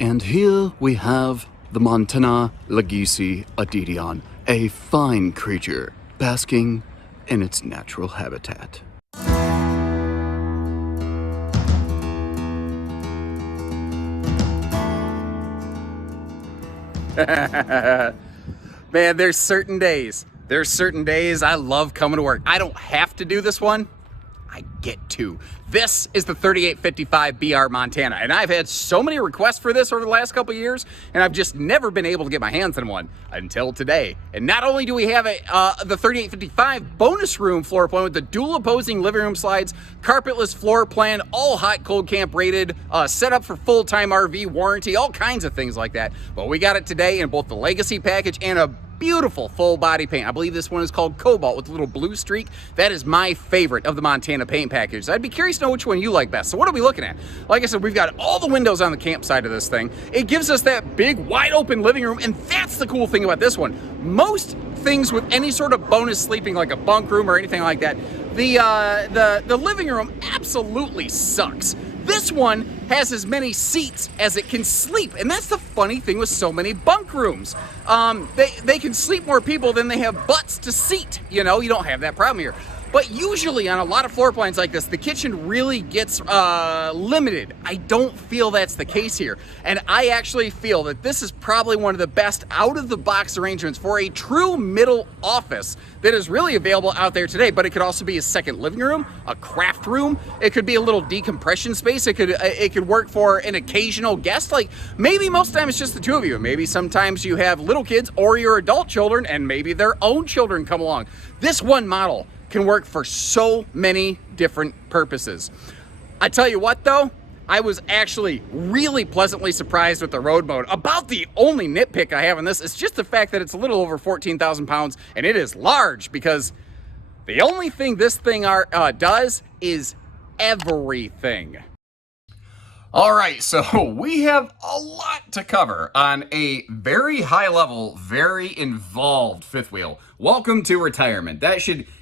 And here we have the Montana Lagisi Adidion, a fine creature basking in its natural habitat. Man, there's certain days I love coming to work. I don't have to do this one, I get to. This is the 3855 BR Montana, and I've had so many requests for this over the last couple of years, and I've just never been able to get my hands on one until today. And not only do we have the 3855 bonus room floor plan with the dual opposing living room slides, carpetless floor plan, all hot cold camp rated, set up for full-time RV warranty, all kinds of things like that. But we got it today in both the Legacy package and a beautiful full body paint. I believe this one is called Cobalt with a little blue streak. That is my favorite of the Montana paint packages. I'd be curious to know which one you like best. So what are we looking at? Like I said, we've got all the windows on the campsite of this thing. It gives us that big wide open living room, and that's the cool thing about this one. Most things with any sort of bonus sleeping, like a bunk room or anything like that, the living room absolutely sucks. This one has as many seats as it can sleep, and that's the funny thing with so many bunk rooms. They can sleep more people than they have butts to seat. You know, you don't have that problem here. But usually on a lot of floor plans like this, the kitchen really gets limited. I don't feel that's the case here. And I actually feel that this is probably one of the best out-of-the-box arrangements for a true middle office that is really available out there today. But it could also be a second living room, a craft room. It could be a little decompression space. It could work for an occasional guest. Like maybe most of the time it's just the two of you. Maybe sometimes you have little kids or your adult children and maybe their own children come along. This one model can work for so many different purposes. I tell you what though, I was actually really pleasantly surprised with the road mode. About the only nitpick I have in this is just the fact that it's a little over 14,000 pounds and it is large, because the only thing this thing does is everything. All right, so we have a lot to cover on a very high level, very involved fifth wheel. Welcome to retirement.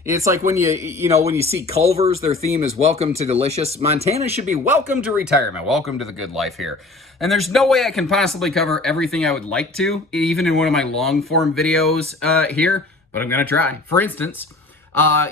It's like when when you see Culver's, their theme is welcome to delicious. Montana should be welcome to retirement. Welcome to the good life here. And there's no way I can possibly cover everything I would like to, even in one of my long form videos here, but I'm gonna try. For instance,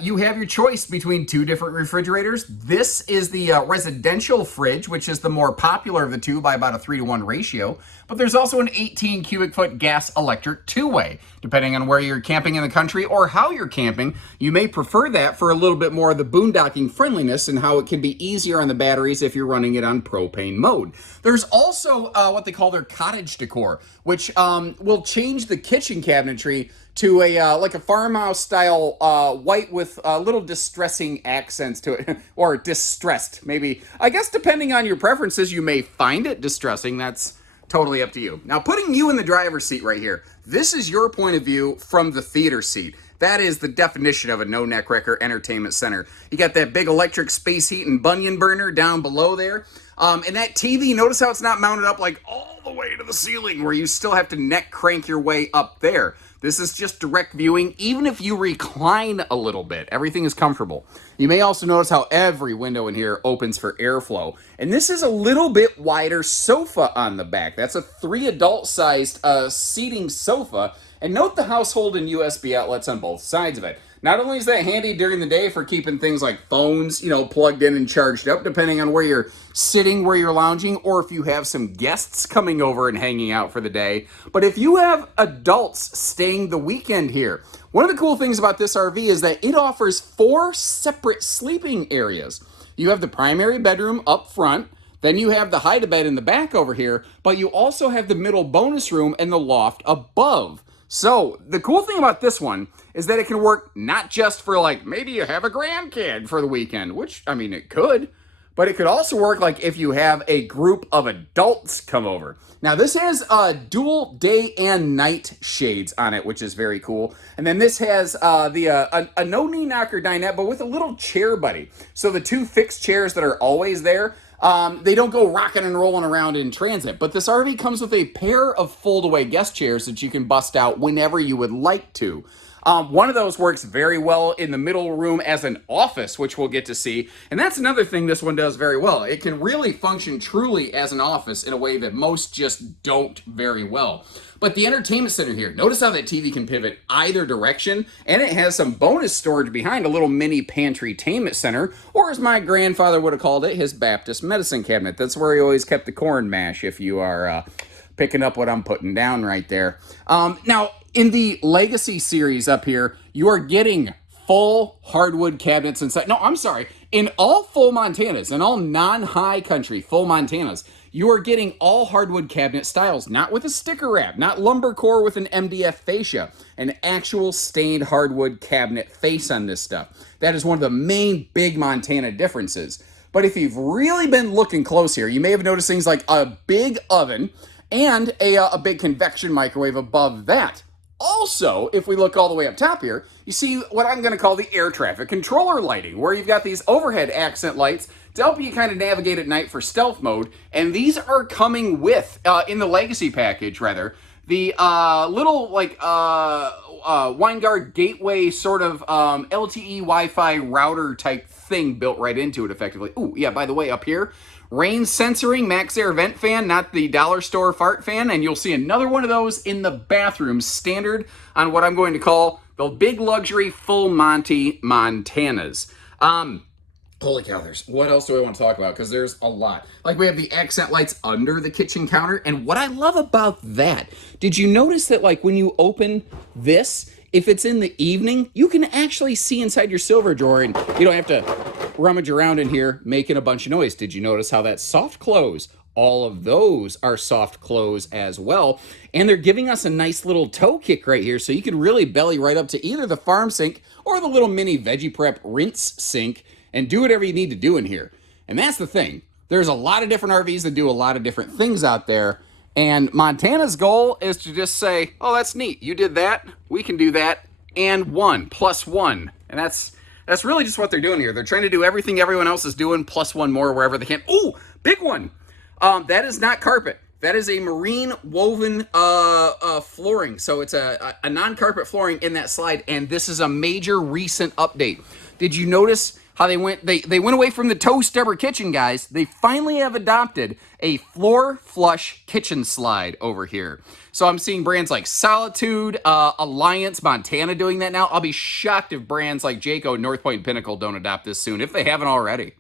you have your choice between two different refrigerators. This is the residential fridge, which is the more popular of the two by about a 3-to-1 ratio. But there's also an 18 cubic foot gas electric two-way. Depending on where you're camping in the country or how you're camping, you may prefer that for a little bit more of the boondocking friendliness and how it can be easier on the batteries if you're running it on propane mode. There's also what they call their cottage decor, which will change the kitchen cabinetry to a like a farmhouse style white with little distressing accents to it, or distressed maybe. I guess depending on your preferences, you may find it distressing. That's totally up to you. Now, putting you in the driver's seat right here, this is your point of view from the theater seat. That is the definition of a no neck wrecker entertainment center. You got that big electric space heat and bunion burner down below there. And that TV, notice how it's not mounted up like all the way to the ceiling where you still have to neck crank your way up there. This is just direct viewing. Even if you recline a little bit, everything is comfortable. You may also notice how every window in here opens for airflow. And this is a little bit wider sofa on the back. That's a 3 adult-sized seating sofa. And note the household and USB outlets on both sides of it. Not only is that handy during the day for keeping things like phones, plugged in and charged up, depending on where you're sitting, where you're lounging, or if you have some guests coming over and hanging out for the day. But if you have adults staying the weekend here, one of the cool things about this RV is that it offers 4 separate sleeping areas. You have the primary bedroom up front, then you have the hide-a-bed in the back over here, but you also have the middle bonus room and the loft above. So the cool thing about this one is that it can work not just for like maybe you have a grandkid for the weekend, which I mean it could, but it could also work like if you have a group of adults come over. Now this has dual day and night shades on it, which is very cool. And then this has a no knee knocker dinette, but with a little chair buddy. So the 2 fixed chairs that are always there, they don't go rocking and rolling around in transit, but this RV comes with a pair of fold-away guest chairs that you can bust out whenever you would like to. One of those works very well in the middle room as an office, which we'll get to see. And that's another thing this one does very well. It can really function truly as an office in a way that most just don't very well. But the entertainment center here, notice how that TV can pivot either direction, and it has some bonus storage behind, a little mini pantry-tainment center, or as my grandfather would have called it, his Baptist medicine cabinet. That's where he always kept the corn mash, if you are picking up what I'm putting down right there. Now, in the Legacy series up here, you are getting full hardwood cabinets inside. No, I'm sorry. In all full Montanas, in all non-high country full Montanas, you are getting all hardwood cabinet styles, not with a sticker wrap, not lumber core with an MDF fascia, an actual stained hardwood cabinet face on this stuff. That is one of the main big Montana differences. But if you've really been looking close here, you may have noticed things like a big oven and a big convection microwave above that. Also, if we look all the way up top here, you see what I'm going to call the air traffic controller lighting, where you've got these overhead accent lights to help you kind of navigate at night for stealth mode. And these are coming with, in the Legacy package, rather, the little, like, WineGuard gateway sort of LTE Wi-Fi router type thing built right into it, effectively. Ooh, yeah, by the way, up here, rain censoring max air vent fan, not the dollar store fart fan, and you'll see another one of those in the bathroom, standard on what I'm going to call the big luxury full Monty Montanas. Holy cow, what else do I want to talk about? Because there's a lot. Like, we have the accent lights under the kitchen counter, and what I love about that, did you notice that, like, when you open this, if it's in the evening, you can actually see inside your silver drawer, and you don't have to rummage around in here making a bunch of noise. Did you notice how that's soft close? All of those are soft close as well. And they're giving us a nice little toe kick right here, so you can really belly right up to either the farm sink or the little mini veggie prep rinse sink and do whatever you need to do in here. And that's the thing. There's a lot of different RVs that do a lot of different things out there. And Montana's goal is to just say, oh, that's neat. You did that. We can do that. And 1 + 1. And that's really just what they're doing here. They're trying to do everything everyone else is doing, plus one more wherever they can. Ooh, big one. That is not carpet. That is a marine woven flooring. So it's a non-carpet flooring in that slide. And this is a major recent update. Did you notice how they went away from the toe stubber kitchen, guys? They finally have adopted a floor flush kitchen slide over here. So I'm seeing brands like Solitude, Alliance, Montana doing that now. I'll be shocked if brands like Jayco, North Point, and Pinnacle don't adopt this soon, if they haven't already.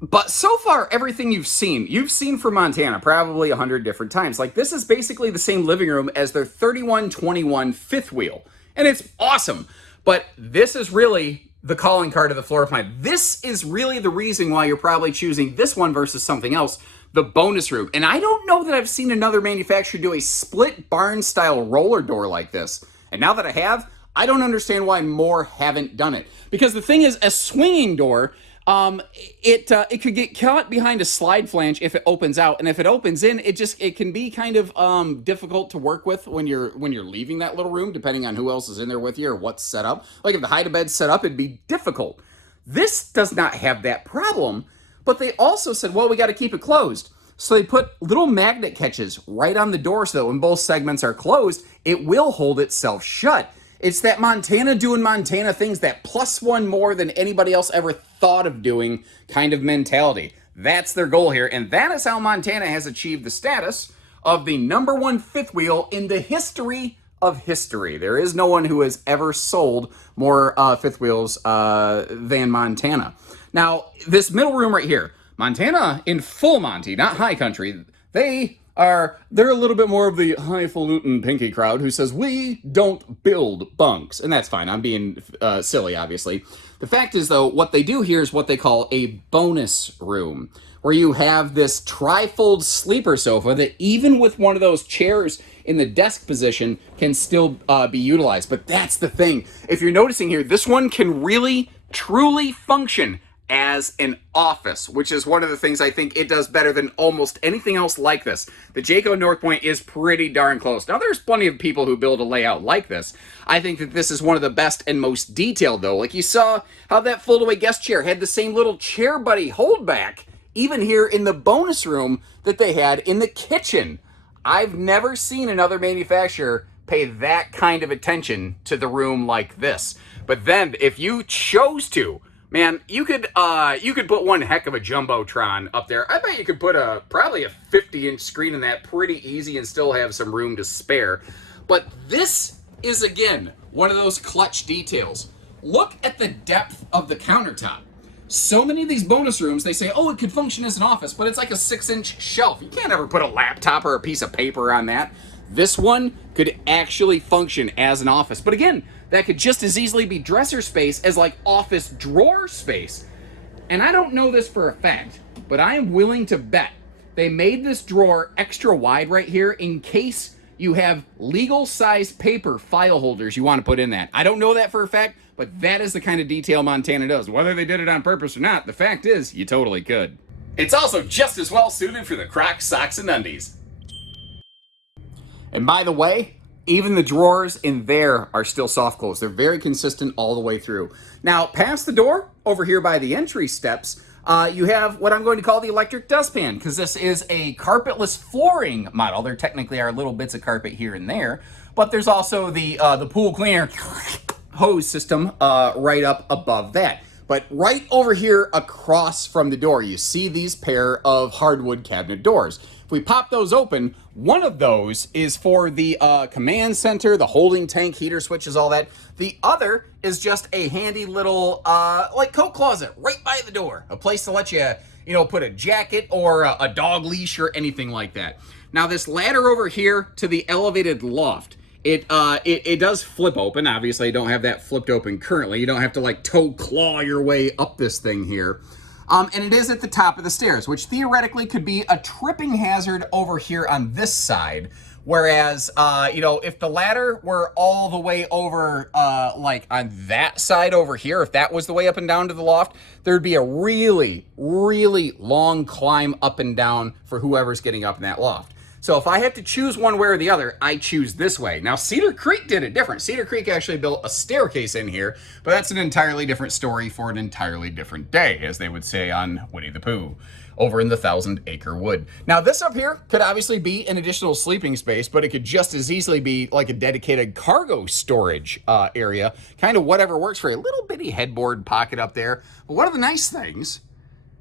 But so far, everything you've seen from Montana probably 100 different times. Like, this is basically the same living room as their 3121 fifth wheel. And it's awesome. But this is really the calling card of the floor plan. This is really the reason why you're probably choosing this one versus something else, the bonus room. And I don't know that I've seen another manufacturer do a split barn style roller door like this. And now that I have, I don't understand why more haven't done it. Because the thing is, a swinging door, it could get caught behind a slide flange if it opens out, and if it opens in, it can be kind of difficult to work with when you're leaving that little room, depending on who else is in there with you or what's set up. Like, if the hide-a-bed's set up, it'd be difficult. This does not have that problem, but they also said, well, we got to keep it closed. So they put little magnet catches right on the door so that when both segments are closed, it will hold itself shut. It's that Montana doing Montana things, that plus one more than anybody else ever thought of doing kind of mentality. That's their goal here, and that is how Montana has achieved the status of the #1 fifth wheel in the history of history. There is no one who has ever sold more fifth wheels than Montana. Now, this middle room right here, Montana in full Monty, not high country, they're a little bit more of the highfalutin pinky crowd who says, we don't build bunks. And that's fine. I'm being silly, obviously. The fact is, though, what they do here is what they call a bonus room, where you have this trifold sleeper sofa that even with one of those chairs in the desk position can still be utilized. But that's the thing. If you're noticing here, this one can really, truly function as an office, which is one of the things I think it does better than almost anything else like this. The Jayco North Point is pretty darn close. Now, there's plenty of people who build a layout like this. I think that this is one of the best and most detailed, though. Like, you saw how that fold-away guest chair had the same little chair buddy holdback, even here in the bonus room that they had in the kitchen. I've never seen another manufacturer pay that kind of attention to the room like this. But then if you chose to, man, you could put one heck of a jumbotron up there. I bet you could put probably a 50-inch screen in that pretty easy and still have some room to spare. But this is, again, one of those clutch details. Look at the depth of the countertop. So many of these bonus rooms, they say, oh, it could function as an office, but it's like a 6-inch shelf. You can't ever put a laptop or a piece of paper on that. This one could actually function as an office. But again, that could just as easily be dresser space as like office drawer space. And I don't know this for a fact, but I am willing to bet they made this drawer extra wide right here in case you have legal size paper file holders you want to put in that. I don't know that for a fact, but that is the kind of detail Montana does. Whether they did it on purpose or not, the fact is you totally could. It's also just as well suited for the Crocs, socks, and undies. And by the way, even the drawers in there are still soft close. They're very consistent all the way through. Now, past the door, over here by the entry steps, you have what I'm going to call the electric dustpan, because this is a carpetless flooring model. There technically are little bits of carpet here and there, but there's also the pool cleaner hose system right up above that. But right over here across from the door, you see these pair of hardwood cabinet doors. If we pop those open, one of those is for the command center, the holding tank, heater switches, all that. The other is just a handy little like coat closet right by the door. A place to let you, put a jacket or a dog leash or anything like that. Now this ladder over here to the elevated loft, it does flip open. Obviously, you don't have that flipped open currently. You don't have to like toe claw your way up this thing here. And it is at the top of the stairs, which theoretically could be a tripping hazard over here on this side. Whereas, if the ladder were all the way over, like on that side over here, if that was the way up and down to the loft, there'd be a really, really long climb up and down for whoever's getting up in that loft. So if I have to choose one way or the other, I choose this way. Now, Cedar Creek did it different. Cedar Creek actually built a staircase in here, but that's an entirely different story for an entirely different day, as they would say on Winnie the Pooh, over in the 1,000-acre wood. Now, this up here could obviously be an additional sleeping space, but it could just as easily be like a dedicated cargo storage area, kind of whatever works for you. A little bitty headboard pocket up there. But one of the nice things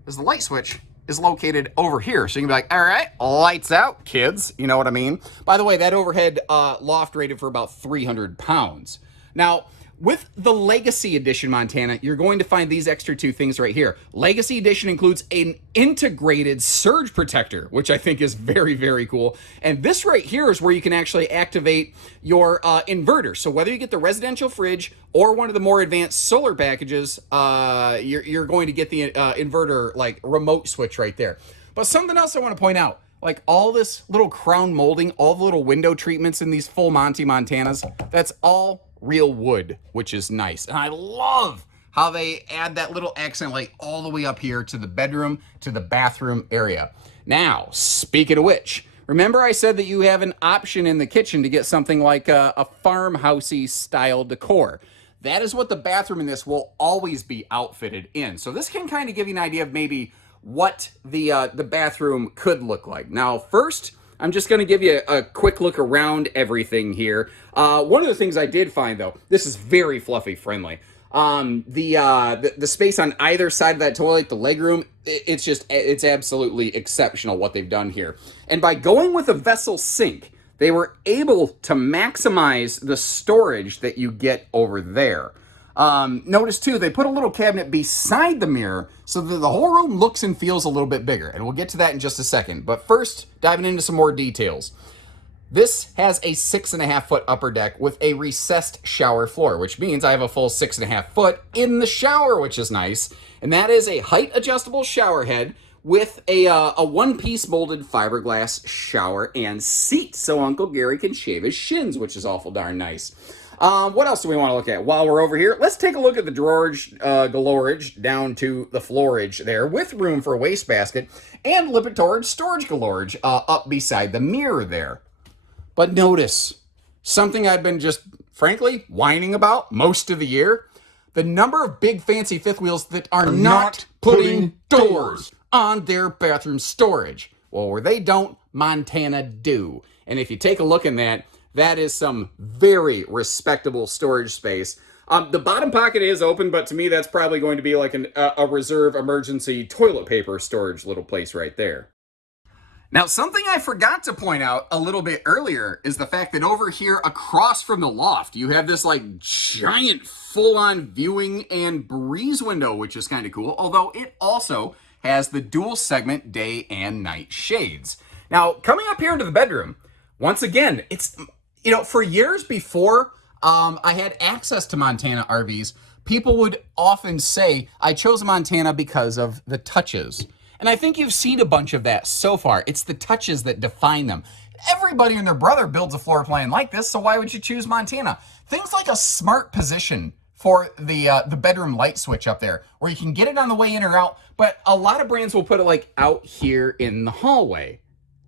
is the light switch is located over here. So you can be like, all right, lights out, kids. You know what I mean? By the way, that overhead loft rated for about 300 pounds. Now, with the Legacy Edition Montana, you're going to find these extra two things right here. Legacy Edition includes an integrated surge protector, which I think is very, very cool. And this right here is where you can actually activate your inverter. So whether you get the residential fridge or one of the more advanced solar packages, you're going to get the inverter like remote switch right there. But something else I want to point out, like all this little crown molding, all the little window treatments in these full Monty Montanas, that's all real wood, which is nice. And I love how they add that little accent light all the way up here to the bedroom, to the bathroom area. Now, speaking of which, remember I said that you have an option in the kitchen to get something like a farmhousey style decor. That is what the bathroom in this will always be outfitted in. So this can kind of give you an idea of maybe what the bathroom could look like. Now, first, I'm just going to give you a quick look around everything here. One of the things I did find, though, this is very fluffy friendly. The space on either side of that toilet, the legroom, it's absolutely exceptional what they've done here. And by going with a vessel sink, they were able to maximize the storage that you get over there. Notice too, they put a little cabinet beside the mirror so that the whole room looks and feels a little bit bigger. And we'll get to that in just a second. But first, diving into some more details. This has a 6.5-foot upper deck with a recessed shower floor, which means I have a full 6.5 foot in the shower, which is nice. And that is a height adjustable shower head with a one-piece molded fiberglass shower and seat so Uncle Gary can shave his shins, which is awful darn nice. What else do we want to look at while we're over here? Let's take a look at the drawerage, galorage down to the floorage there with room for a wastebasket and Lipitorage storage galorage up beside the mirror there. But notice something I've been just frankly whining about most of the year. The number of big fancy fifth wheels that are not putting doors on their bathroom storage. Well, where they don't, Montana do. And if you take a look in that, that is some very respectable storage space. The bottom pocket is open, but to me, that's probably going to be like a reserve emergency toilet paper storage little place right there. Now, something I forgot to point out a little bit earlier is the fact that over here across from the loft, you have this like giant full-on viewing and breeze window, which is kind of cool, although it also has the dual segment day and night shades. Now, coming up here into the bedroom, once again, it's, you know, for years before I had access to Montana RVs, people would often say, I chose Montana because of the touches. And I think you've seen a bunch of that so far. It's the touches that define them. Everybody and their brother builds a floor plan like this, so why would you choose Montana? Things like a smart position for the bedroom light switch up there, where you can get it on the way in or out, but a lot of brands will put it like out here in the hallway.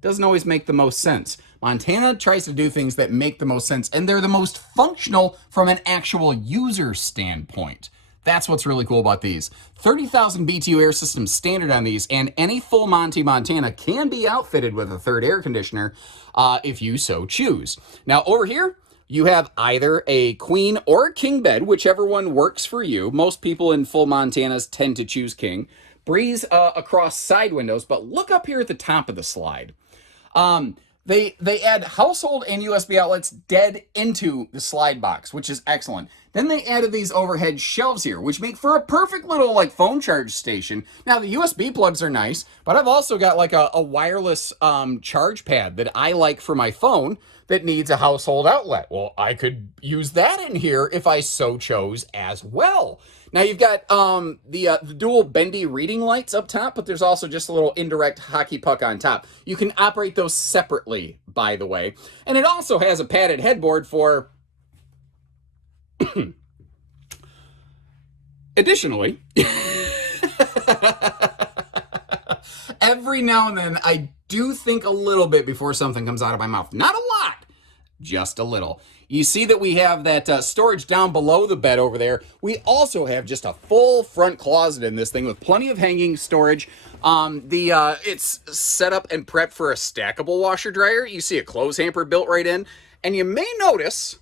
Doesn't always make the most sense. Montana tries to do things that make the most sense, and they're the most functional from an actual user standpoint. That's what's really cool about these. 30,000 BTU air system standard on these, and any full Monty Montana can be outfitted with a third air conditioner if you so choose. Now over here, you have either a queen or a king bed, whichever one works for you. Most people in full Montanas tend to choose king. Breeze across side windows, but look up here at the top of the slide. They add household and USB outlets dead into the slide box, which is excellent. Then they added these overhead shelves here, which make for a perfect little like phone charge station. Now the USB plugs are nice, but I've also got like a wireless charge pad that I like for my phone that needs a household outlet. Well, I could use that in here if I so chose as well. Now you've got the dual bendy reading lights up top, but there's also just a little indirect hockey puck on top. You can operate those separately, by the way. And it also has a padded headboard for... Additionally, every now and then I do think a little bit before something comes out of my mouth. Not a lot, just a little. You see that we have that storage down below the bed over there. We also have just a full front closet in this thing with plenty of hanging storage. It's set up and prepped for a stackable washer dryer. You see a clothes hamper built right in. And you may notice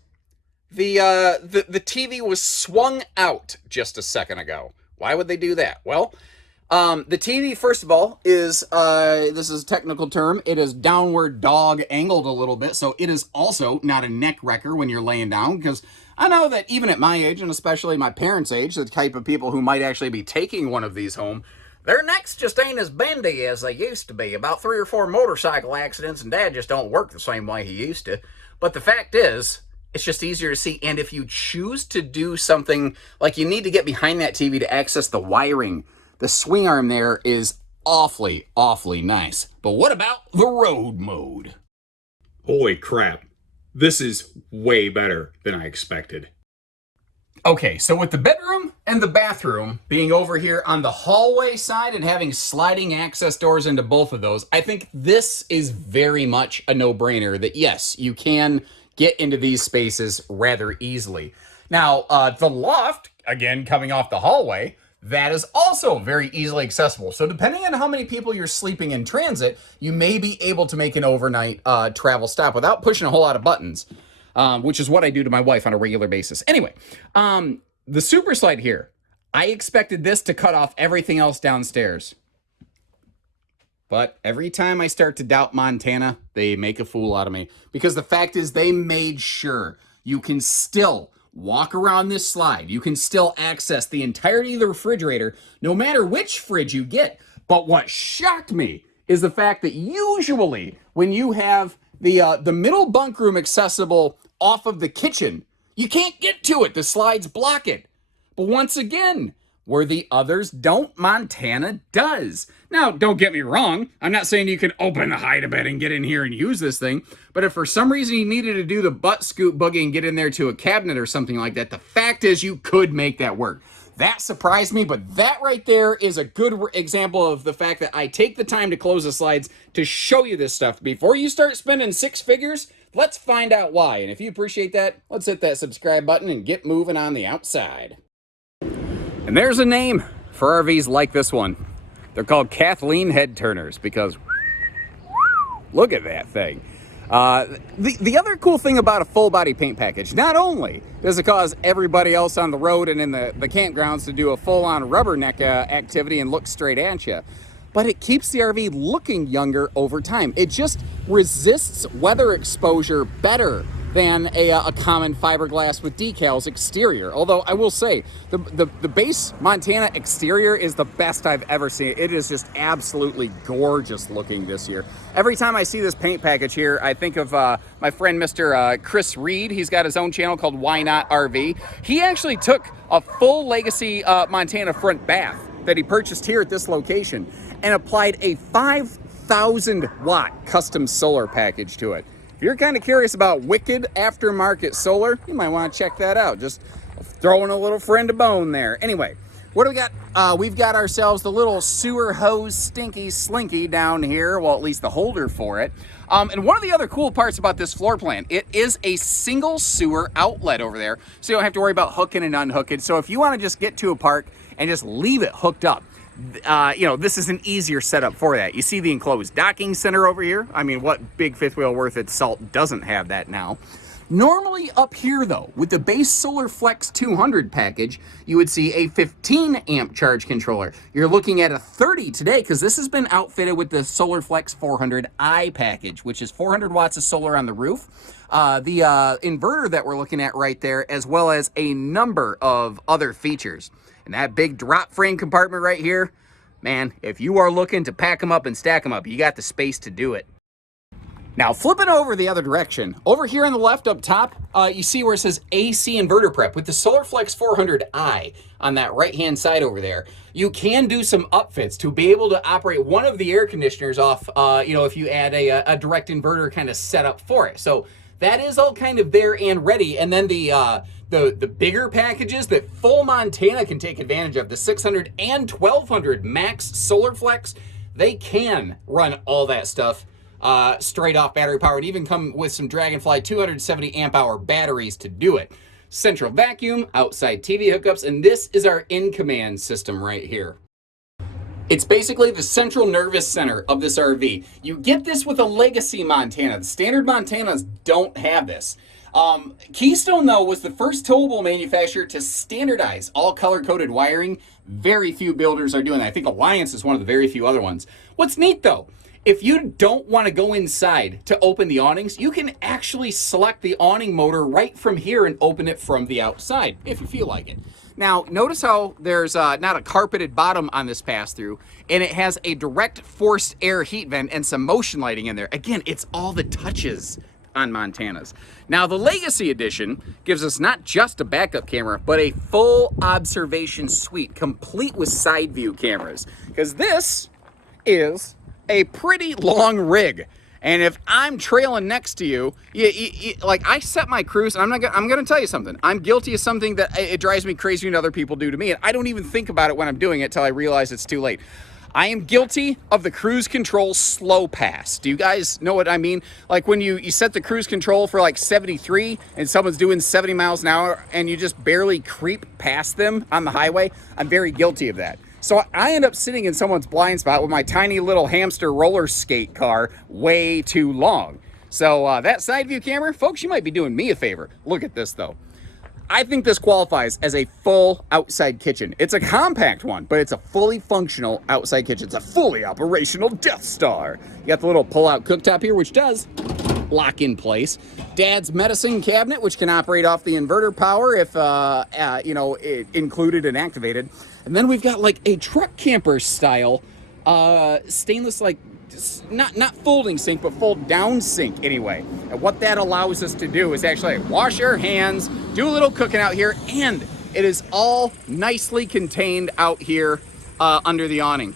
the TV was swung out just a second ago. Why would they do that? Well, the TV, first of all, is, this is a technical term, it is downward dog angled a little bit, so it is also not a neck wrecker when you're laying down, because I know that even at my age, and especially my parents' age, the type of people who might actually be taking one of these home, their necks just ain't as bendy as they used to be. About 3 or 4 motorcycle accidents, and Dad just don't work the same way he used to. But the fact is, it's just easier to see, and if you choose to do something, like you need to get behind that TV to access the wiring, the swing arm there is awfully, awfully nice. But what about the road mode? Holy crap. This is way better than I expected. Okay, so with the bedroom and the bathroom being over here on the hallway side and having sliding access doors into both of those, I think this is very much a no-brainer that yes, you can get into these spaces rather easily. Now, the loft, again, coming off the hallway, that is also very easily accessible. So depending on how many people you're sleeping in transit, you may be able to make an overnight travel stop without pushing a whole lot of buttons, which is what I do to my wife on a regular basis. Anyway, the super slide here, I expected this to cut off everything else downstairs. But every time I start to doubt Montana, they make a fool out of me. Because the fact is they made sure you can still walk around this slide. You can still access the entirety of the refrigerator, no matter which fridge you get. But what shocked me is the fact that usually when you have the middle bunk room accessible off of the kitchen, you can't get to it. The slides block it. But once again, where the others don't, Montana does. Now, don't get me wrong. I'm not saying you can open the hide-a-bed and get in here and use this thing. But if for some reason you needed to do the butt scoop boogie and get in there to a cabinet or something like that, the fact is you could make that work. That surprised me, but that right there is a good example of the fact that I take the time to close the slides to show you this stuff. Before you start spending 6 figures, let's find out why. And if you appreciate that, let's hit that subscribe button and get moving on the outside. And there's a name for RVs like this one. They're called Kathleen head turners because look at that thing. The other cool thing about a full body paint package, not only does it cause everybody else on the road and in the campgrounds to do a full on rubberneck activity and look straight at you, but it keeps the RV looking younger over time. It just resists weather exposure better than a common fiberglass with decals exterior. Although I will say, the base Montana exterior is the best I've ever seen. It is just absolutely gorgeous looking this year. Every time I see this paint package here, I think of my friend Mr. Chris Reed. He's got his own channel called Why Not RV. He actually took a full Legacy Montana front bath that he purchased here at this location and applied a 5,000 watt custom solar package to it. If you're kind of curious about wicked aftermarket solar, you might want to check that out. Just throwing a little friend a bone there. Anyway, what do we got? We've got ourselves the little sewer hose stinky slinky down here. Well, at least the holder for it. And one of the other cool parts about this floor plan, it is a single sewer outlet over there. So you don't have to worry about hooking and unhooking. So if you want to just get to a park and just leave it hooked up, this is an easier setup for that. You see the enclosed docking center over here. I mean, what big fifth wheel worth its salt doesn't have that now? Normally up here though, with the base Solar Flex 200 package, you would see a 15 amp charge controller. You're looking at a 30 today because this has been outfitted with the Solar Flex 400i package, which is 400 watts of solar on the roof. The inverter that we're looking at right there, as well as a number of other features. And that big drop frame compartment right here, man, if you are looking to pack them up and stack them up, you got the space to do it. Now, flipping over the other direction, over here on the left up top, you see where it says AC inverter prep with the SolarFlex 400i on that right-hand side over there. You can do some upfits to be able to operate one of the air conditioners off, if you add a direct inverter kind of setup for it. So that is all kind of there and ready. And then the bigger packages that full Montana can take advantage of, the 600 and 1200 max SolarFlex, they can run all that stuff straight off battery power, and even come with some Dragonfly 270 amp hour batteries to do it. Central vacuum, outside TV hookups, and this is our in-command system right here. It's basically the central nervous center of this RV. You get this with a Legacy Montana. The standard Montanas don't have this. Keystone, though, was the first towable manufacturer to standardize all color-coded wiring. Very few builders are doing that. I think Alliance is one of the very few other ones. What's neat, though, if you don't want to go inside to open the awnings, you can actually select the awning motor right from here and open it from the outside, if you feel like it. Now, notice how there's not a carpeted bottom on this pass-through, and it has a direct forced air heat vent and some motion lighting in there. Again, it's all the touches on Montanas. Now, the Legacy Edition gives us not just a backup camera, but a full observation suite, complete with side view cameras, because this is a pretty long rig. And if I'm trailing next to you, like I set my cruise, and I'm gonna tell you something. I'm guilty of something that it drives me crazy when other people do to me, and I don't even think about it when I'm doing it till I realize it's too late. I am guilty of the cruise control slow pass. Do you guys know what I mean? Like when you set the cruise control for like 73 and someone's doing 70 miles an hour and you just barely creep past them on the highway. I'm very guilty of that. So I end up sitting in someone's blind spot with my tiny little hamster roller skate car way too long. So that side view camera, folks, you might be doing me a favor. Look at this though. I think this qualifies as a full outside kitchen. It's a compact one, but it's a fully functional outside kitchen. It's a fully operational Death Star. You got the little pull-out cooktop here, which does lock in place. Dad's medicine cabinet, which can operate off the inverter power if, it included and activated. And then we've got like a truck camper style stainless, like not folding sink, but fold down sink anyway. And what that allows us to do is actually wash our hands, do a little cooking out here, and it is all nicely contained out here under the awning.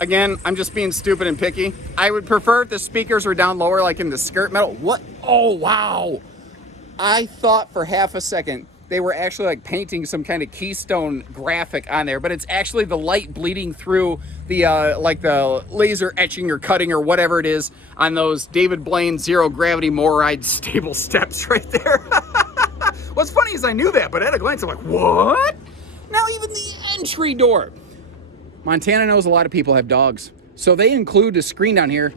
Again, I'm just being stupid and picky. I would prefer if the speakers were down lower, like in the skirt metal. What? Oh, wow. I thought for half a second they were actually like painting some kind of Keystone graphic on there, but it's actually the light bleeding through the like the laser etching or cutting or whatever it is on those David Blaine zero gravity Moride stable steps right there. What's funny is I knew that, but at a glance I'm like, what? Now even the entry door. Montana knows a lot of people have dogs, so they include a screen down here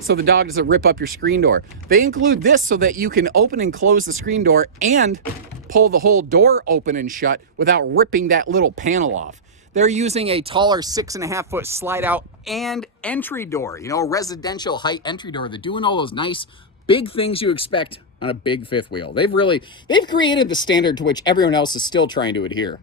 so the dog doesn't rip up your screen door. They include this so that you can open and close the screen door and pull the whole door open and shut without ripping that little panel off. They're using a taller 6.5-foot slide out and entry door, you know, residential height entry door. They're doing all those nice big things you expect on a big fifth wheel. They've created the standard to which everyone else is still trying to adhere.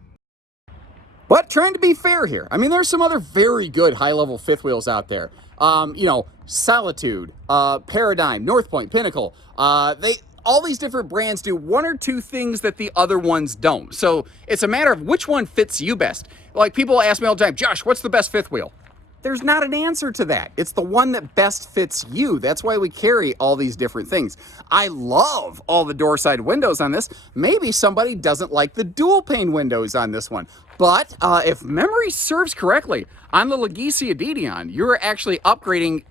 But trying to be fair here. I mean, there's some other very good high-level fifth wheels out there. You know, Solitude, Paradigm, North Point, Pinnacle. All these different brands do one or two things that the other ones don't. So it's a matter of which one fits you best. Like, people ask me all the time, Josh, what's the best fifth wheel? There's not an answer to that. It's the one that best fits you. That's why we carry all these different things. I love all the door side windows on this. Maybe somebody doesn't like the dual pane windows on this one. But if memory serves correctly, on the Legacy Edition, you're actually upgrading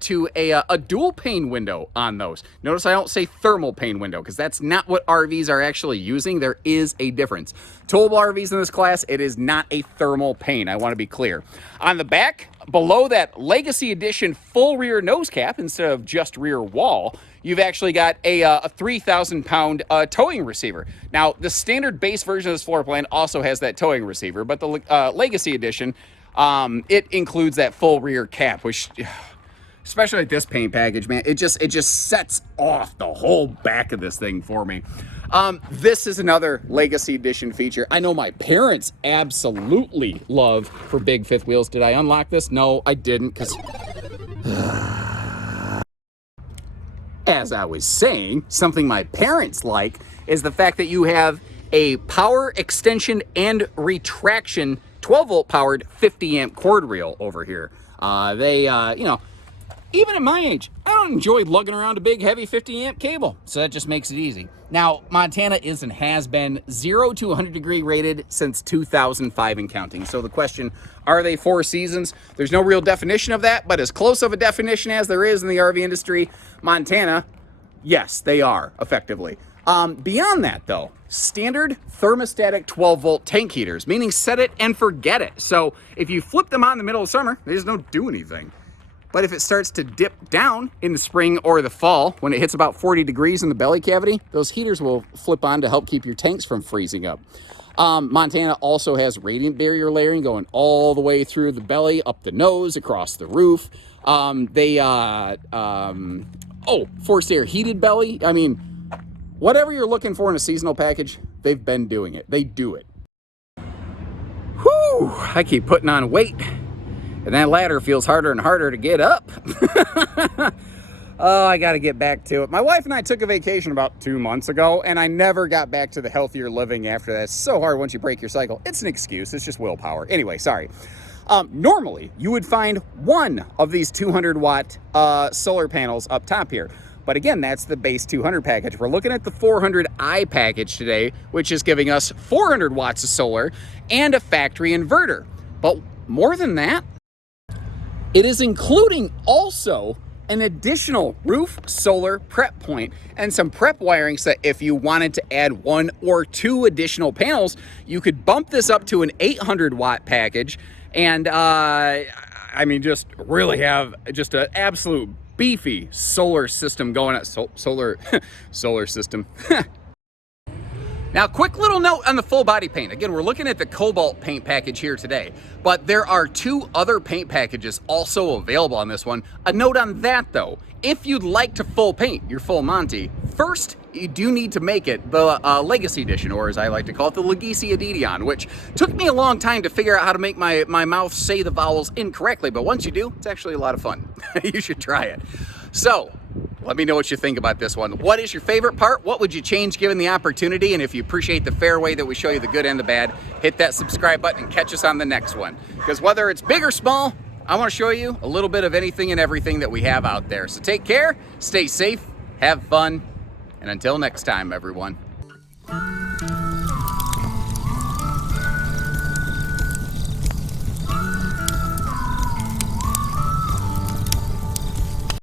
to a dual pane window on those. Notice I don't say thermal pane window, because that's not what RVs are actually using. There is a difference. Towable RVs in this class, it is not a thermal pane. I want to be clear. On the back, below that Legacy Edition full rear nose cap instead of just rear wall, you've actually got a 3,000-pound towing receiver. Now, the standard base version of this floor plan also has that towing receiver, but the Legacy Edition, it includes that full rear cap, which, especially like this paint package, man, it just sets off the whole back of this thing for me. This is another Legacy Edition feature I know my parents absolutely love for big fifth wheels. Did I unlock this? No, I didn't, because as I was saying, something my parents like is the fact that you have a power extension and retraction 12-volt powered 50-amp cord reel over here. You know, even at my age, I don't enjoy lugging around a big, heavy 50-amp cable, so that just makes it easy. Now, Montana is and has been 0 to 100 degree rated since 2005 and counting. So the question, are they 4 seasons? There's no real definition of that, but as close of a definition as there is in the RV industry, Montana, yes, they are, effectively. Beyond that, though, standard thermostatic 12-volt tank heaters, meaning set it and forget it. So if you flip them on in the middle of summer, they just don't do anything. But if it starts to dip down in the spring or the fall, when it hits about 40 degrees in the belly cavity, those heaters will flip on to help keep your tanks from freezing up. Montana also has radiant barrier layering going all the way through the belly, up the nose, across the roof. Forced air heated belly. I mean, whatever you're looking for in a seasonal package, they've been doing it. They do it. Whew, I keep putting on weight. And that ladder feels harder and harder to get up. Oh, I got to get back to it. My wife and I took a vacation about 2 months ago, and I never got back to the healthier living after that. It's so hard once you break your cycle. It's an excuse. It's just willpower. Anyway, sorry. Normally, you would find one of these 200-watt solar panels up top here. But again, that's the base 200 package. We're looking at the 400i package today, which is giving us 400 watts of solar and a factory inverter. But more than that, it is including also an additional roof solar prep point and some prep wiring so that if you wanted to add 1 or 2 additional panels, you could bump this up to an 800-watt package and, I mean, just really have just an absolute beefy solar system going at solar system. Now, quick little note on the full body paint. Again, we're looking at the Cobalt paint package here today, but there are 2 other paint packages also available on this one. A note on that though, if you'd like to full paint your full Monty, first you do need to make it the Legacy Edition, or as I like to call it, the Legacy Edition, which took me a long time to figure out how to make my mouth say the vowels incorrectly, but once you do, it's actually a lot of fun. You should try it. So, let me know what you think about this one. What is your favorite part? What would you change given the opportunity? And if you appreciate the fair way that we show you the good and the bad, hit that subscribe button and catch us on the next one. Because whether it's big or small, I want to show you a little bit of anything and everything that we have out there. So take care, stay safe, have fun, and until next time, everyone.